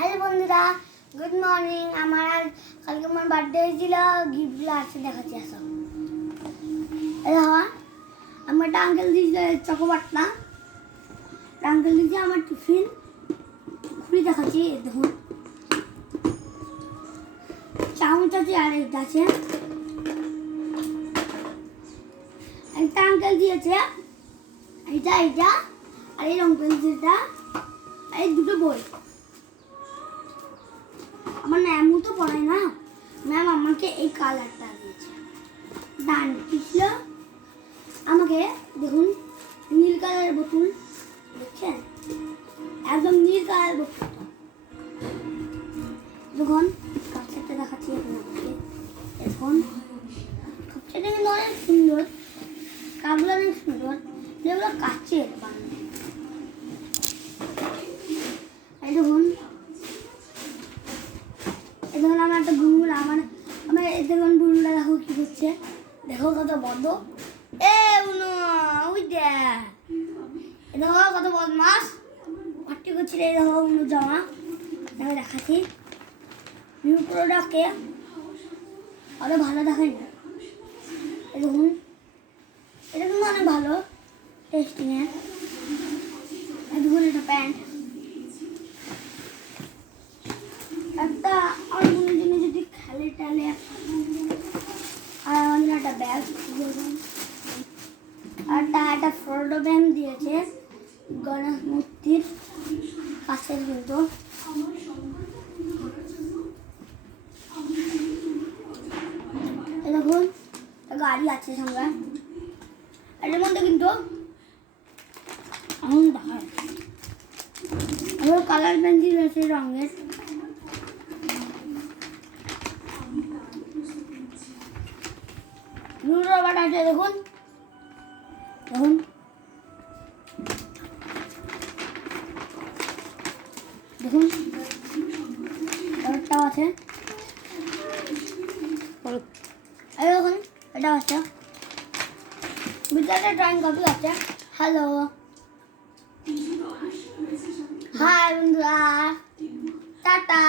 Hello বন্ধুরা, good morning. আমার কালকে আমার বার্থডে হয়েছিল, গিফটগুলো আছে দেখাচ্ছি। আসো আমার একটা আঙ্কেল দিয়েছিল চকোবারটা, আঙ্কেল দিয়েছে আমার টিফিন খুলে দেখাচ্ছি। দেখুন চামচ আছে আর একটা আছে, একটা আঙ্কেল দিয়েছে এইটা এইটা আর এই রং পেন্সিলটা, এই দুটো বই। আমার ম্যামও তো পড়ায় না, ম্যাম আমাকে এই কালারটা দিয়েছে। ডান ছিল আমাকে, দেখুন নীল কালারের বোতল, দেখছেন একদম নীল কালারের বোতল। দেখুন কাপচারটা দেখাচ্ছি আপনাকে। এখন কাপচারটা কিন্তু অনেক সুন্দর, কাপগুলো অনেক সুন্দর, যেগুলো কাচের বানানো। এই দেখুন, দেখুন আমার একটা বুলবুল, আমার দেখুন বুলবুলটা দেখো কি করছে, দেখো কত বদ্ধ। ওই দেখো কত বদমাস পার্টি করছে। এই দেখো উনু জামা, দেখো দেখাচ্ছি নিউ প্রোডাক্টে অত ভালো দেখায় না। এই দেখুন এটা কিন্তু অনেক ভালো টেস্টিংয়ে। দেখুন এটা প্যান্ট, একটা আর কোনো জিনিস যদি খেলে টেলে। আর আমাদের একটা ব্যাগ, আর একটা ফটো ব্যাগ দিয়েছে গণেশ মূর্তির কাছের, কিন্তু দেখুন গাড়ি আছে সঙ্গে। এর মধ্যে কিন্তু এখন দেখায় কালার পেন্সিল আছে রঙের। রবার আছে, দেখুন দেখুন দেখুন এটাও আছে, দেখুন এটাও আছে, ভিতরে ড্রয়িং কপি আছে। হ্যালো হাই বন্ধুরা, টাটা।